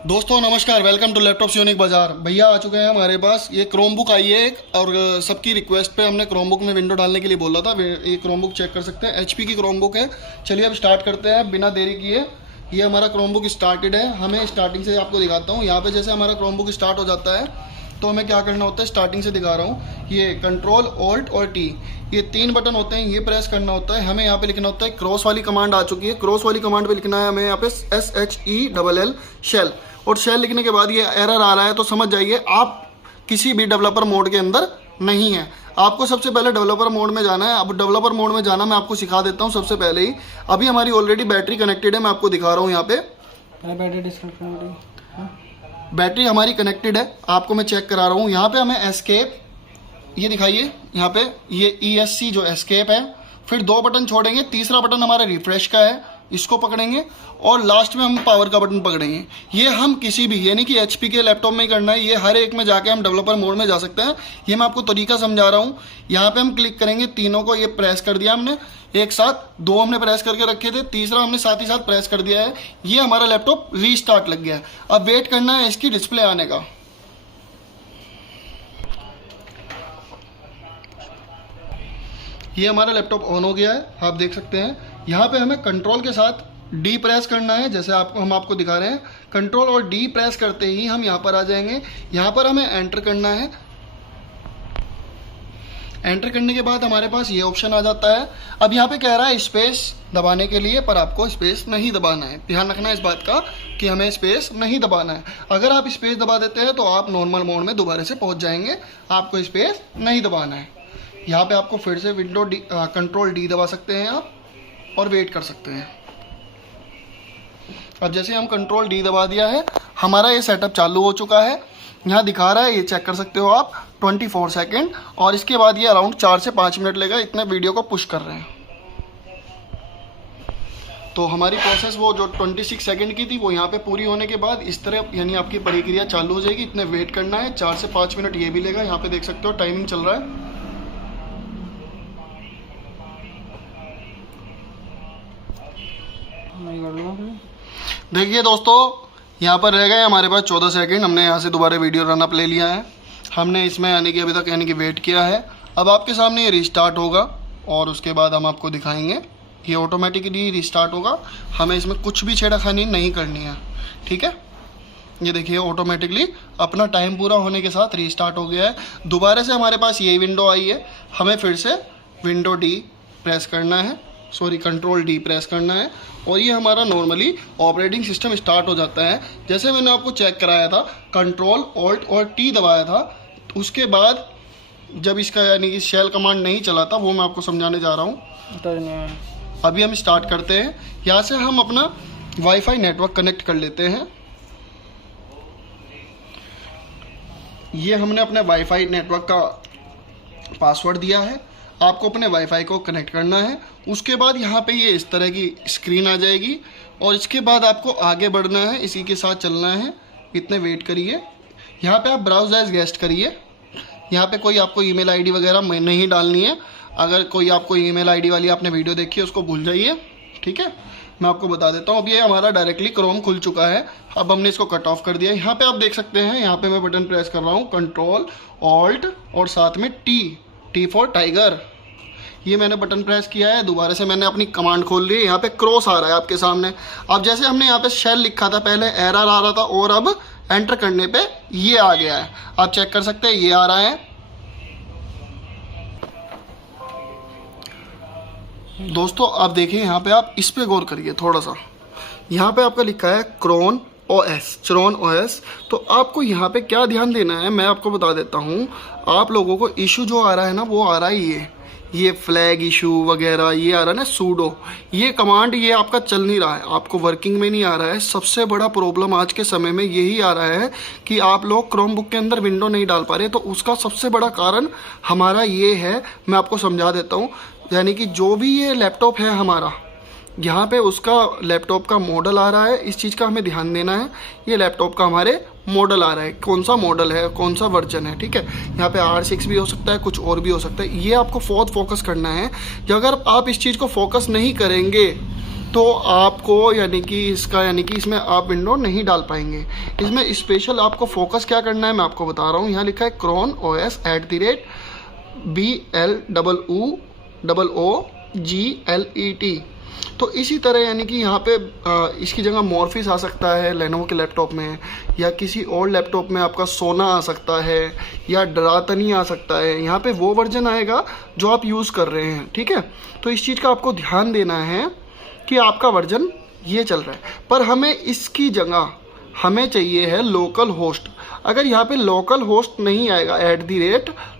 दोस्तों नमस्कार, welcome to laptops unique बाजार। भैया आ चुके हैं हमारे पास। ये क्रोम बुक आई है एक, और सबकी रिक्वेस्ट पे हमने क्रोम बुक में विंडो डालने के लिए बोला था। ये क्रोम बुक चेक कर सकते हैं, एचपी की क्रोम बुक है। चलिए अब स्टार्ट करते हैं बिना देरी किए। ये हमारा क्रोम बुक स्टार्टेड है। हमें स्टार्टिंग से आपको दिखाता हूँ। यहाँ पे जैसे हमारा क्रोम बुक स्टार्ट हो जाता है तो हमें क्या करना होता है, स्टार्टिंग से दिखा रहा हूँ। ये कंट्रोल ऑल्ट और टी, ये 3 बटन होते हैं, ये प्रेस करना होता है। हमें यहाँ पे लिखना होता है, क्रॉस वाली कमांड आ चुकी है। क्रॉस वाली कमांड पे लिखना है हमें यहाँ पे SHELL शेल। और शेल लिखने के बाद ये एरर आ रहा है तो समझ जाइए आप किसी भी डेवलपर मोड के अंदर नहीं है। आपको सबसे पहले डेवलपर मोड में जाना है। अब डेवलपर मोड में जाना मैं आपको सिखा देता हूँ सबसे पहले ही। अभी हमारी ऑलरेडी बैटरी कनेक्टेड है, मैं आपको दिखा रहा हूँ यहाँ पे। बैटरी हमारी कनेक्टेड है, आपको मैं चेक करा रहा हूँ। यहाँ पे हमें एस्केप, ये दिखाइए यहाँ पे, ये ESC जो एस्केप है। फिर 2 बटन छोड़ेंगे, तीसरा बटन हमारा रिफ्रेश का है, इसको पकड़ेंगे। और लास्ट में हम पावर का बटन पकड़ेंगे। ये हम किसी भी, यानी कि HP के लैपटॉप में ही करना है। ये हर एक में जाके हम डेवलपर मोड में जा सकते हैं। ये मैं आपको तरीका समझा रहा हूँ। यहाँ पे हम क्लिक करेंगे, तीनों को ये प्रेस कर दिया हमने एक साथ। 2 हमने प्रेस करके रखे थे, तीसरा हमने साथ ही साथ प्रेस कर दिया है। ये हमारा लैपटॉप रीस्टार्ट लग गया है। अब वेट करना है इसकी डिस्प्ले आने का। ये हमारा लैपटॉप ऑन हो गया है, आप देख सकते हैं। यहाँ पे हमें कंट्रोल के साथ डी प्रेस करना है, जैसे हम आपको दिखा रहे हैं। कंट्रोल और डी प्रेस करते ही हम यहाँ पर आ जाएंगे। यहाँ पर हमें एंटर करना है। एंटर करने के बाद हमारे पास ये ऑप्शन आ जाता है। अब यहाँ पे कह रहा है स्पेस दबाने के लिए, पर आपको स्पेस नहीं दबाना है। ध्यान रखना है इस बात का कि हमें स्पेस नहीं दबाना है। अगर आप स्पेस दबा देते हैं तो आप नॉर्मल मोड में दोबारा से पहुँच जाएंगे। आपको स्पेस नहीं दबाना है। यहाँ पे आपको फिर से कंट्रोल डी दबा सकते हैं आप, और वेट कर सकते हैं। अब जैसे हम कंट्रोल डी दबा दिया है, हमारा ये सेटअप चालू हो चुका है। यहाँ दिखा रहा है, ये चेक कर सकते हो आप, 24 सेकेंड। और इसके बाद ये अराउंड 4 से 5 मिनट लेगा। इतने वीडियो को पुश कर रहे हैं। तो हमारी प्रोसेस वो जो 26 सेकंड की थी वो यहाँ पे पूरी होने के बाद इस तरह यानी आपकी प्रक्रिया चालू हो जाएगी। इतने वेट करना है, 4 से 5 मिनट ये भी लेगा। यहाँ पे देख सकते हो टाइमिंग चल रहा है। देखिए दोस्तों, यहाँ पर रह गए हमारे पास 14 सेकंड। हमने यहाँ से दोबारा वीडियो रन अप ले लिया है। हमने इसमें यानी कि अभी तक यानी कि वेट किया है। अब आपके सामने ये रिस्टार्ट होगा और उसके बाद हम आपको दिखाएंगे। ये ऑटोमेटिकली रिस्टार्ट होगा, हमें इसमें कुछ भी छेड़खानी नहीं करनी है, ठीक है। ये देखिए ऑटोमेटिकली अपना टाइम पूरा होने के साथ रिस्टार्ट हो गया है। दोबारा से हमारे पास यही विंडो आई है। हमें फिर से विंडो डी प्रेस करना है, कंट्रोल डी प्रेस करना है, और ये हमारा नॉर्मली ऑपरेटिंग सिस्टम स्टार्ट हो जाता है। जैसे मैंने आपको चेक कराया था, कंट्रोल ऑल्ट और टी दबाया था, उसके बाद जब इसका यानी कि शेल कमांड नहीं चला था, वो मैं आपको समझाने जा रहा हूँ। अभी हम स्टार्ट करते हैं। यहाँ से हम अपना वाईफाई नेटवर्क कनेक्ट कर लेते हैं। ये हमने अपने वाईफाई नेटवर्क का पासवर्ड दिया है। आपको अपने वाईफाई को कनेक्ट करना है। उसके बाद यहाँ पे ये इस तरह की स्क्रीन आ जाएगी, और इसके बाद आपको आगे बढ़ना है, इसी के साथ चलना है। इतने वेट करिए। यहाँ पे आप ब्राउज एज गेस्ट करिए। यहाँ पे कोई आपको ईमेल आईडी वगैरह नहीं डालनी है। अगर कोई आपको ईमेल आईडी वाली आपने वीडियो देखी है उसको भूल जाइए, ठीक है। मैं आपको बता देता हूँ। अब ये हमारा डायरेक्टली क्रोम खुल चुका है। अब हमने इसको कट ऑफ कर दिया। यहाँ पे आप देख सकते हैं, यहाँ पे मैं बटन प्रेस कर रहा हूँ, कंट्रोल ऑल्ट और साथ में टी फॉर टाइगर। ये मैंने बटन प्रेस किया है। दोबारा से मैंने अपनी कमांड खोल ली है। यहाँ पे क्रॉस आ रहा है आपके सामने। अब जैसे हमने यहाँ पे शेल लिखा था, पहले एरर आ रहा था, और अब एंटर करने पे ये आ गया है। आप चेक कर सकते हैं, ये आ रहा है। दोस्तों आप देखिए, यहाँ पे आप इस पे गौर करिए थोड़ा सा। यहाँ पे आपका लिखा है क्रोन OS। तो आपको यहाँ पे क्या ध्यान देना है, मैं आपको बता देता हूँ। आप लोगों को इशू जो आ रहा है ना, वो आ रहा है ये फ्लैग इशू वगैरह, ये आ रहा है ना सूडो। ये कमांड ये आपका चल नहीं रहा है, आपको वर्किंग में नहीं आ रहा है। सबसे बड़ा प्रॉब्लम आज के समय में यही आ रहा है कि आप लोग क्रोम बुक के अंदर विंडो नहीं डाल पा रहे। तो उसका सबसे बड़ा कारण हमारा ये है, मैं आपको समझा देता हूँ। यानी कि जो भी ये लैपटॉप है हमारा, यहाँ पे उसका लैपटॉप का मॉडल आ रहा है। इस चीज़ का हमें ध्यान देना है। ये लैपटॉप का हमारे मॉडल आ रहा है, कौन सा मॉडल है, कौन सा वर्जन है, ठीक है। यहाँ पे R6 भी हो सकता है, कुछ और भी हो सकता है। ये आपको बहुत फोकस करना है कि अगर आप इस चीज़ को फोकस नहीं करेंगे तो आपको यानी कि इसमें आप विंडो नहीं डाल पाएंगे। इसमें स्पेशल आपको फोकस क्या करना है मैं आपको बता रहा हूँ। यहाँ लिखा है क्रोन OS @BLOOGLET। तो इसी तरह यानी कि यहाँ पे इसकी जगह मॉर्फिस आ सकता है लेनोवो के लैपटॉप में, या किसी और लैपटॉप में आपका सोना आ सकता है, या डरातनी आ सकता है। यहाँ पे वो वर्जन आएगा जो आप यूज़ कर रहे हैं, ठीक है। तो इस चीज़ का आपको ध्यान देना है कि आपका वर्जन ये चल रहा है। पर हमें इसकी जगह हमें चाहिए है लोकल होस्ट। अगर यहाँ पे लोकल होस्ट नहीं आएगा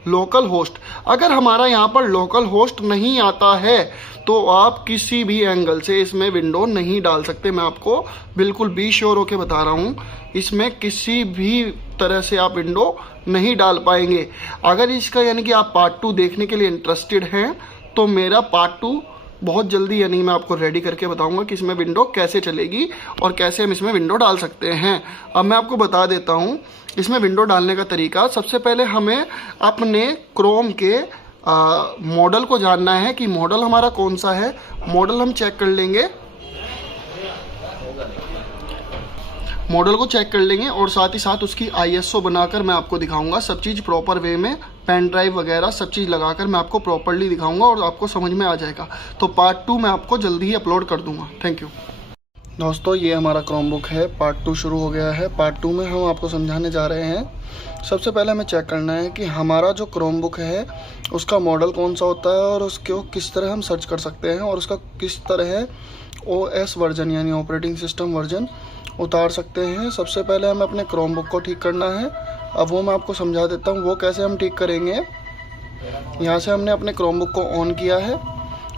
@लोकल होस्ट, अगर हमारा यहाँ पर लोकल होस्ट नहीं आता है तो आप किसी भी एंगल से इसमें विंडो नहीं डाल सकते। मैं आपको बिल्कुल बी श्योर होके बता रहा हूँ, इसमें किसी भी तरह से आप विंडो नहीं डाल पाएंगे। अगर इसका यानी कि आप पार्ट 2 देखने के लिए इंटरेस्टेड हैं तो मेरा पार्ट 2 बहुत जल्दी यानी मैं आपको रेडी करके बताऊंगा कि इसमें विंडो कैसे चलेगी और कैसे हम इसमें विंडो डाल सकते हैं। अब मैं आपको बता देता हूं इसमें विंडो डालने का तरीका। सबसे पहले हमें अपने क्रोम के मॉडल को जानना है कि मॉडल हमारा कौन सा है। मॉडल हम चेक कर लेंगे, मॉडल को चेक कर लेंगे और साथ ही साथ उसकी ISO बनाकर मैं आपको दिखाऊंगा। सब चीज़ प्रॉपर वे में, पेन ड्राइव वगैरह सब चीज़ लगाकर मैं आपको प्रॉपरली दिखाऊंगा और आपको समझ में आ जाएगा। तो पार्ट 2 मैं आपको जल्दी ही अपलोड कर दूंगा। थैंक यू दोस्तों, ये हमारा क्रोमबुक है, पार्ट 2 शुरू हो गया है। पार्ट 2 में हम आपको समझाने जा रहे हैं। सबसे पहले हमें चेक करना है कि हमारा जो क्रोमबुक है उसका मॉडल कौन सा होता है और उसको किस तरह हम सर्च कर सकते हैं और उसका किस तरह OS वर्जन यानी ऑपरेटिंग सिस्टम वर्जन उतार सकते हैं। सबसे पहले हमें अपने क्रोमबुक को ठीक करना है। अब वो मैं आपको समझा देता हूँ वो कैसे हम ठीक करेंगे। यहाँ से हमने अपने क्रोमबुक को ऑन किया है।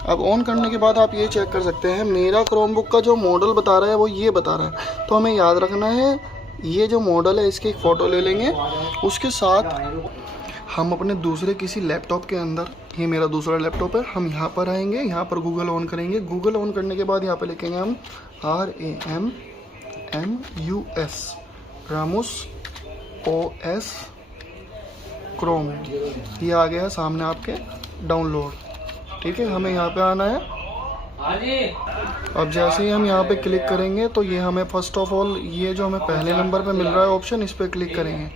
अब ऑन करने के बाद आप ये चेक कर सकते हैं मेरा क्रोमबुक का जो मॉडल बता रहा है वो ये बता रहा है। तो हमें याद रखना है ये जो मॉडल है इसकी एक फ़ोटो ले लेंगे। उसके साथ हम अपने दूसरे किसी लैपटॉप के अंदर, ये मेरा दूसरा लैपटॉप है, हम यहाँ पर आएंगे, यहाँ पर गूगल ऑन करेंगे। गूगल ऑन करने के बाद यहाँ पर लिखेंगे हम RAMUS रामूस OS क्रोम। ये आ गया है सामने आपके डाउनलोड, ठीक है। हमें यहाँ पे आना है। अब जैसे ही हम यहाँ पे क्लिक करेंगे तो ये हमें फर्स्ट ऑफ ऑल ये जो हमें पहले नंबर पे मिल रहा है ऑप्शन, इस पर क्लिक करेंगे।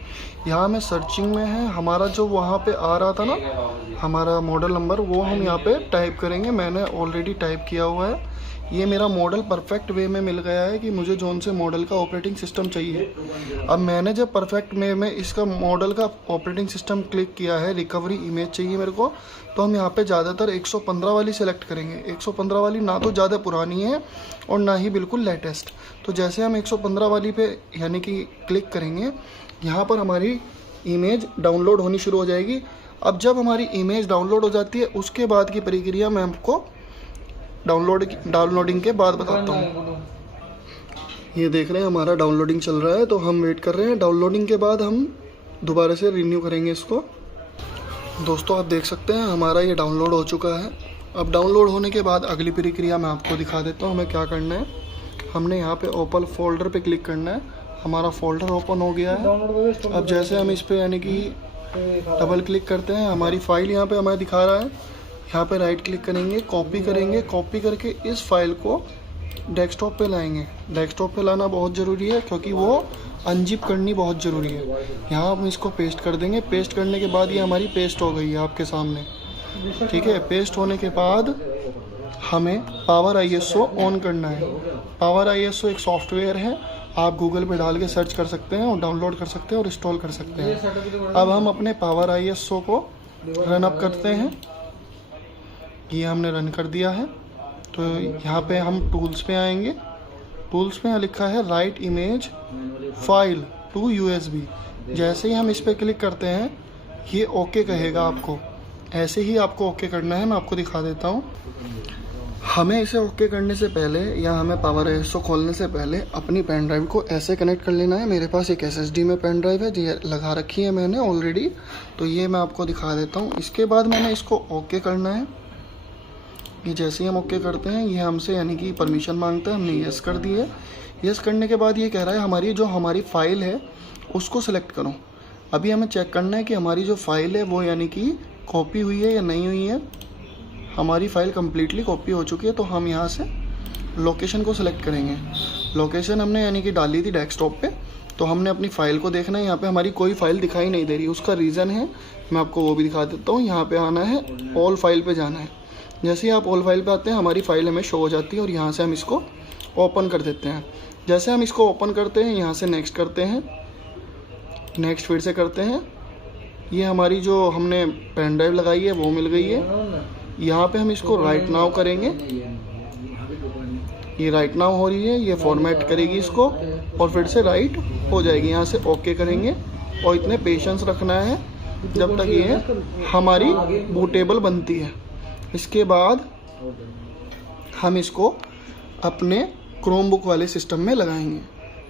यहाँ हमें सर्चिंग में है हमारा जो वहाँ पे आ रहा था ना हमारा मॉडल नंबर, वो हम यहाँ पे टाइप करेंगे। मैंने ऑलरेडी टाइप किया हुआ है। ये मेरा मॉडल परफेक्ट वे में मिल गया है कि मुझे जोन से मॉडल का ऑपरेटिंग सिस्टम चाहिए। अब मैंने जब परफेक्ट वे में इसका मॉडल का ऑपरेटिंग सिस्टम क्लिक किया है, रिकवरी इमेज चाहिए मेरे को, तो हम यहाँ पे ज़्यादातर 115 वाली सेलेक्ट करेंगे। 115 वाली ना तो ज़्यादा पुरानी है और ना ही बिल्कुल लेटेस्ट। तो जैसे हम 115 वाली पे यानी कि क्लिक करेंगे, यहाँ पर हमारी इमेज डाउनलोड होनी शुरू हो जाएगी। अब जब हमारी इमेज डाउनलोड हो जाती है उसके बाद की प्रक्रिया मैं आपको डाउनलोडिंग के बाद बताता हूँ। ये देख रहे हैं हमारा डाउनलोडिंग चल रहा है, तो हम वेट कर रहे हैं। डाउनलोडिंग के बाद हम दोबारा से रिन्यू करेंगे इसको। दोस्तों आप देख सकते हैं हमारा ये डाउनलोड हो चुका है। अब डाउनलोड होने के बाद अगली प्रक्रिया मैं आपको दिखा देता हूँ हमें क्या करना है। हमने यहाँ पे ओपन फोल्डर पे क्लिक करना है। हमारा फोल्डर ओपन हो गया है। अब जैसे हम इस पर यानी कि डबल क्लिक करते हैं, हमारी फाइल यहाँ पे हमें दिखा रहा है। यहाँ पे राइट क्लिक करेंगे, कॉपी करेंगे, कॉपी करके इस फाइल को डेस्कटॉप पे लाएंगे। डेस्कटॉप पे लाना बहुत ज़रूरी है क्योंकि वो अनजिप करनी बहुत ज़रूरी है। यहाँ हम इसको पेस्ट कर देंगे। पेस्ट करने के बाद ये हमारी पेस्ट हो गई है आपके सामने, ठीक है। पेस्ट होने के बाद हमें पावर ISO ऑन करना है। पावर ISO एक सॉफ्टवेयर है, आप गूगल पे डाल के सर्च कर सकते हैं और डाउनलोड कर सकते हैं और इंस्टॉल कर सकते हैं। अब हम अपने पावर ISO को रन अप करते हैं। ये हमने रन कर दिया है। तो यहाँ पे हम टूल्स पे आएंगे। टूल्स पे यहाँ लिखा है write image file to USB। जैसे ही हम इस पर क्लिक करते हैं ये ओके कहेगा आपको। ऐसे ही आपको ओके करना है, मैं आपको दिखा देता हूँ। हमें इसे ओके करने से पहले या हमें पावर ISO खोलने से पहले अपनी पेन ड्राइव को ऐसे कनेक्ट कर लेना है। मेरे पास एक SSD में पेन ड्राइव है, ये लगा रखी है मैंने ऑलरेडी, तो ये मैं आपको दिखा देता हूँ। इसके बाद मैंने इसको ओके करना है। ये जैसे ही हम ओके करते हैं ये हमसे यानी कि परमिशन मांगता है, हमने यस कर दी है। यस करने के बाद ये कह रहा है हमारी फाइल है उसको सिलेक्ट करो। अभी हमें चेक करना है कि हमारी जो फाइल है वो यानी कि कॉपी हुई है या नहीं हुई है। हमारी फ़ाइल कम्प्लीटली कॉपी हो चुकी है, तो हम यहाँ से लोकेशन को सिलेक्ट करेंगे। लोकेशन हमने यानी कि डाली थी डेस्कटॉप पे, तो हमने अपनी फ़ाइल को देखना है। यहाँ पे हमारी कोई फ़ाइल दिखाई नहीं दे रही, उसका रीज़न है, मैं आपको वो भी दिखा देता हूँ। यहाँ पे आना है, ऑल फाइल पे जाना है। जैसे ही आप ऑल फाइल पे आते हैं हमारी फ़ाइल हमें शो हो जाती है और यहाँ से हम इसको ओपन कर देते हैं। जैसे हम इसको ओपन करते हैं, यहाँ से नेक्स्ट करते हैं, नेक्स्ट फिर से करते हैं। ये हमारी जो हमने पेन ड्राइव लगाई है वो मिल गई है। यहाँ पे हम इसको राइट नाउ करेंगे, ये राइट नाउ हो रही है, ये फॉर्मेट करेगी इसको और फिर से राइट हो जाएगी। यहाँ से ओके करेंगे और इतने पेशेंस रखना है जब तक ये हमारी बूटेबल बनती है। इसके बाद हम इसको अपने क्रोमबुक वाले सिस्टम में लगाएंगे।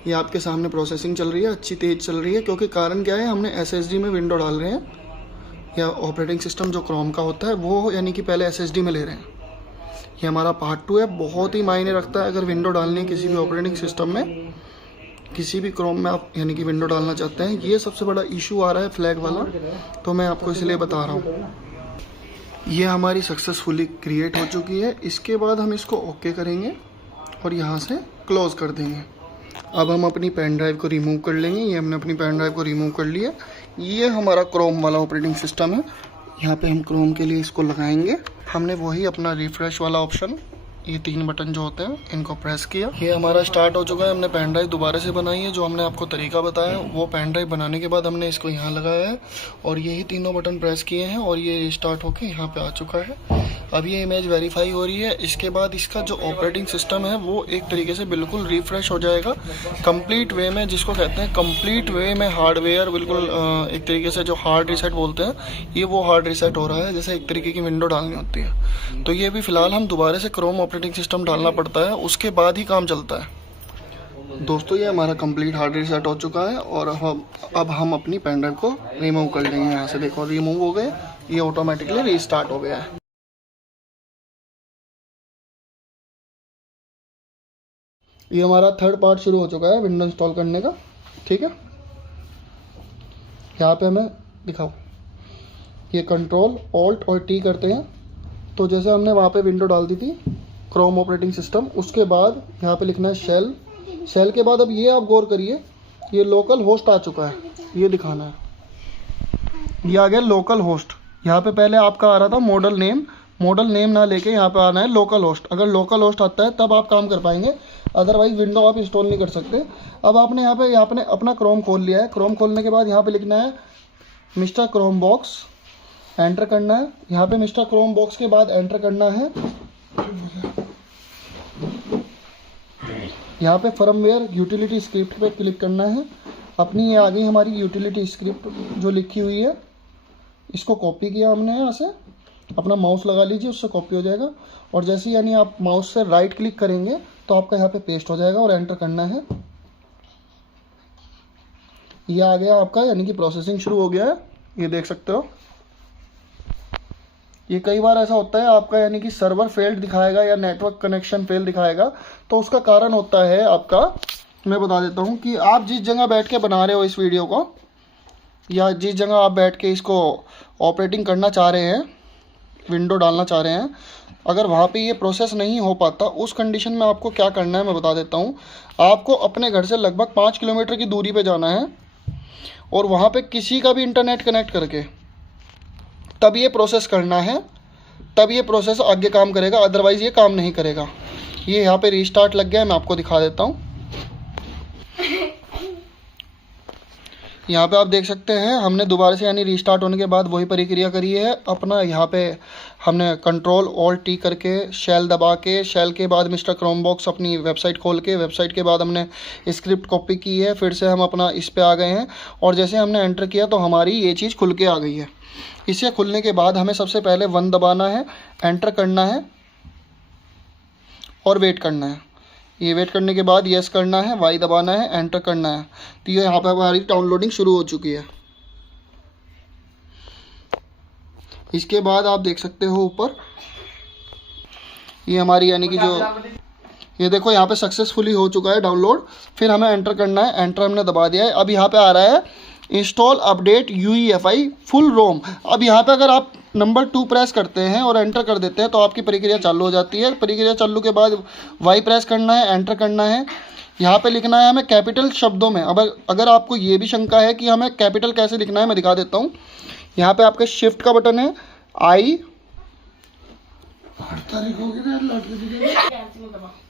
ये आपके सामने प्रोसेसिंग चल रही है, अच्छी तेज़ चल रही है, क्योंकि कारण क्या है, हमने SSD में विंडो डाल रहे हैं, या ऑपरेटिंग सिस्टम जो क्रोम का होता है वो यानी कि पहले SSD में ले रहे हैं। ये हमारा पार्ट 2 है, बहुत ही मायने रखता है अगर विंडो डालनी है किसी भी ऑपरेटिंग सिस्टम में, किसी भी क्रोम में आप यानी कि विंडो डालना चाहते हैं। ये सबसे बड़ा इशू आ रहा है फ्लैग वाला, तो मैं आपको इसलिए बता रहा हूँ। ये हमारी सक्सेसफुली क्रिएट हो चुकी है। इसके बाद हम इसको ओके करेंगे और यहाँ से क्लोज कर देंगे। अब हम अपनी पेन ड्राइव को रिमूव कर लेंगे। ये हमने अपनी पेन ड्राइव को रिमूव कर लिया। ये हमारा क्रोम वाला ऑपरेटिंग सिस्टम है। यहाँ पे हम क्रोम के लिए इसको लगाएंगे। हमने वही अपना रिफ्रेश वाला ऑप्शन, ये 3 बटन जो होते हैं इनको प्रेस किया। ये हमारा स्टार्ट हो चुका है। हमने पेन ड्राइव दोबारा से बनाई है, जो हमने आपको तरीका बताया वो पेन ड्राइव बनाने के बाद हमने इसको यहाँ लगाया है और यही तीनों बटन प्रेस किए हैं और ये रिस्टार्ट होके यहाँ पे आ चुका है। अब ये इमेज वेरीफाई हो रही है। इसके बाद इसका जो ऑपरेटिंग सिस्टम है वो एक तरीके से बिल्कुल रिफ्रेश हो जाएगा कंप्लीट वे में, जिसको कहते हैं कंप्लीट वे में हार्डवेयर बिल्कुल एक तरीके से जो हार्ड रीसेट बोलते हैं, ये वो हार्ड रीसेट हो रहा है जैसे एक तरीके की विंडो डालनी होती है। तो ये भी फिलहाल हम दोबारा से क्रोम ऑपरेटिंग सिस्टम डालना पड़ता है, उसके बाद ही काम चलता है। दोस्तों ये हमारा कंप्लीट हार्ड रीसेट हो चुका है और अब हम अपनी पेन ड्राइव को रिमूव कर लेंगे। यहाँ से देखो रिमूव हो गए, ये ऑटोमेटिकली रीस्टार्ट हो गया है। ये हमारा थर्ड पार्ट शुरू हो चुका है विंडो इंस्टॉल करने का। ठीक है, यहाँ पे हमें दिखाओ, ये कंट्रोल ऑल्ट और टी करते हैं। तो जैसे हमने वहाँ पे विंडो डाल दी थी क्रोम ऑपरेटिंग सिस्टम, उसके बाद यहाँ पे लिखना है शेल। शेल के बाद अब ये आप गौर करिए, ये लोकल होस्ट आ चुका है, ये दिखाना है। ये आ गया लोकल होस्ट। यहाँ पे पहले आपका आ रहा था मॉडल नेम ना लेके यहाँ पे आना है लोकल होस्ट। अगर लोकल होस्ट आता है तब आप काम कर पाएंगे, अदरवाइज विंडो आप इंस्टॉल नहीं कर सकते। अब आपने यहाँ पे अपना क्रोम खोल लिया है। क्रोम खोलने के बाद यहाँ पे लिखना है मिस्टर क्रोम बॉक्स, एंटर करना है। यहाँ पे मिस्टर क्रोम बॉक्स के बाद एंटर करना है यहाँ पे फर्मवेयर यूटिलिटी स्क्रिप्ट पे क्लिक करना है। अपनी ये आ गई हमारी यूटिलिटी स्क्रिप्ट जो लिखी हुई है, इसको कॉपी किया हमने यहाँ से, अपना माउस लगा लीजिए, उससे कॉपी हो जाएगा। और जैसे यानी आप माउस से राइट क्लिक करेंगे तो आपका यहाँ पे पेस्ट हो जाएगा और एंटर करना है। ये आ गया आपका, यानी कि प्रोसेसिंग शुरू हो गया है, ये देख सकते हो। ये कई बार ऐसा होता है आपका यानी कि सर्वर फेल्ड दिखाएगा या नेटवर्क कनेक्शन फेल दिखाएगा, तो उसका कारण होता है आपका, मैं बता देता हूँ कि आप जिस जगह बैठ के बना रहे हो इस वीडियो को, या जिस जगह आप बैठ के इसको ऑपरेटिंग करना चाह रहे हैं, विंडो डालना चाह रहे हैं, अगर वहाँ पे ये प्रोसेस नहीं हो पाता, उस कंडीशन में आपको क्या करना है मैं बता देता हूँ। आपको अपने घर से लगभग 5 किलोमीटर की दूरी पे जाना है और वहाँ पे किसी का भी इंटरनेट कनेक्ट करके तब ये प्रोसेस करना है, तब ये प्रोसेस आगे काम करेगा, अदरवाइज़ ये काम नहीं करेगा। ये यहाँ पे रीस्टार्ट लग गया है, मैं आपको दिखा देता हूँ। यहाँ पे आप देख सकते हैं हमने दोबारा से यानी रीस्टार्ट होने के बाद वही प्रक्रिया करी है। अपना यहाँ पे हमने कंट्रोल ऑल्ट टी करके शेल दबा के, शेल के बाद मिस्टर क्रोम बॉक्स अपनी वेबसाइट खोल के, वेबसाइट के बाद हमने स्क्रिप्ट कॉपी की है, फिर से हम अपना इस पे आ गए हैं और जैसे हमने एंटर किया तो हमारी ये चीज़ खुल के आ गई है। इसे खुलने के बाद हमें सबसे पहले 1 दबाना है, एंटर करना है और वेट करना है। ये वेट करने के बाद यस करना है, वाई दबाना है, एंटर करना है। तो ये यहाँ पे हमारी डाउनलोडिंग शुरू हो चुकी है। इसके बाद आप देख सकते हो ऊपर ये हमारी यानी कि जो ये देखो यहाँ पे सक्सेसफुली हो चुका है डाउनलोड। फिर हमें एंटर करना है, एंटर हमने दबा दिया है। अब यहाँ पे आ रहा है इंस्टॉल अपडेट UEFI फुल रोम। अब यहाँ पे अगर आप नंबर 2 प्रेस करते हैं और एंटर कर देते हैं तो आपकी प्रक्रिया चालू हो जाती है। प्रक्रिया चालू के बाद वाई प्रेस करना है, एंटर करना है। यहाँ पे लिखना है हमें कैपिटल शब्दों में। अब अगर आपको ये भी शंका है कि हमें कैपिटल कैसे लिखना है, मैं दिखा देता हूँ। यहाँ पे आपके शिफ्ट का बटन है, आई,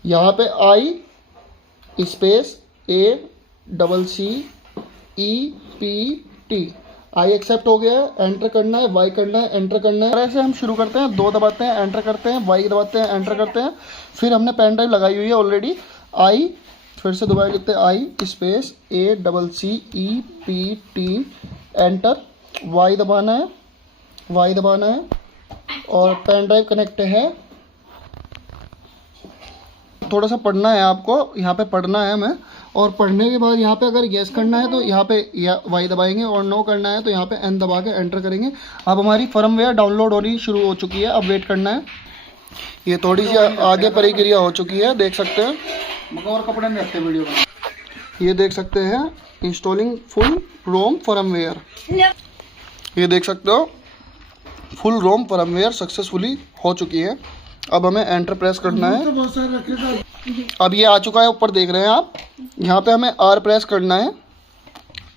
यहाँ पे आई स्पेस ACCEPT, आई एक्सेप्ट हो गया है। एंटर करना है, वाई करना है, एंटर करना है। ऐसे हम शुरू करते हैं, 2 दबाते हैं, एंटर करते हैं, वाई दबाते हैं, एंटर करते हैं। फिर हमने पेन ड्राइव लगाई हुई है ऑलरेडी, आई, फिर से दोबारा लिखते हैं आई स्पेस ACCEPT, एंटर, वाई दबाना है, वाई दबाना है और पेन ड्राइव कनेक्ट है। थोड़ा सा पढ़ना है आपको, यहाँ पे पढ़ना है हमें, और पढ़ने के बाद यहाँ पे अगर यस करना है तो यहाँ पे वाई दबाएंगे और नो करना है तो यहाँ पे एन दबा के एंटर करेंगे। अब हमारी फर्मवेयर डाउनलोड होनी शुरू हो चुकी है, अब वेट करना है। ये थोड़ी सी आगे प्रक्रिया हो चुकी है, देख सकते हैं। और कपड़े में रखते वीडियो, ये देख सकते हैं, इंस्टॉलिंग फुल रोम फर्मवेयर। ये देख सकते हो फुल रोम फर्मवेयर सक्सेसफुली हो चुकी है। अब हमें एंटर प्रेस करना है। अब ये आ चुका है, ऊपर देख रहे हैं आप। यहाँ पे हमें आर प्रेस करना है,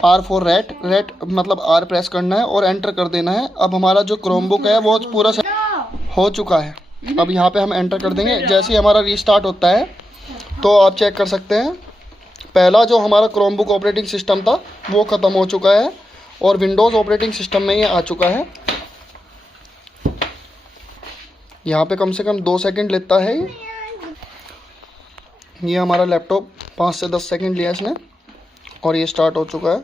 आर फॉर रेट मतलब आर प्रेस करना है और एंटर कर देना है। अब हमारा जो क्रोमबुक है वो पूरा हो चुका है। अब यहाँ पे हम एंटर कर देंगे। जैसे ही हमारा रीस्टार्ट होता है तो आप चेक कर सकते हैं, पहला जो हमारा क्रोमबुक ऑपरेटिंग सिस्टम था वो ख़त्म हो चुका है और विंडोज़ ऑपरेटिंग सिस्टम में ये आ चुका है। यहाँ पे कम से कम 2 सेकंड लेता है। ये हमारा लैपटॉप 5 से 10 सेकंड लिया इसने और ये स्टार्ट हो चुका है।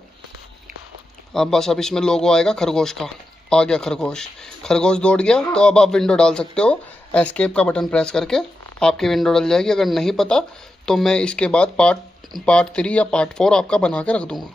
अब बस अब इसमें लोगो आएगा खरगोश का, आ गया खरगोश, खरगोश दौड़ गया। तो अब आप विंडो डाल सकते हो, एस्केप का बटन प्रेस करके आपकी विंडो डल जाएगी। अगर नहीं पता तो मैं इसके बाद पार्ट 3 या पार्ट 4 आपका बना के रख दूँगा।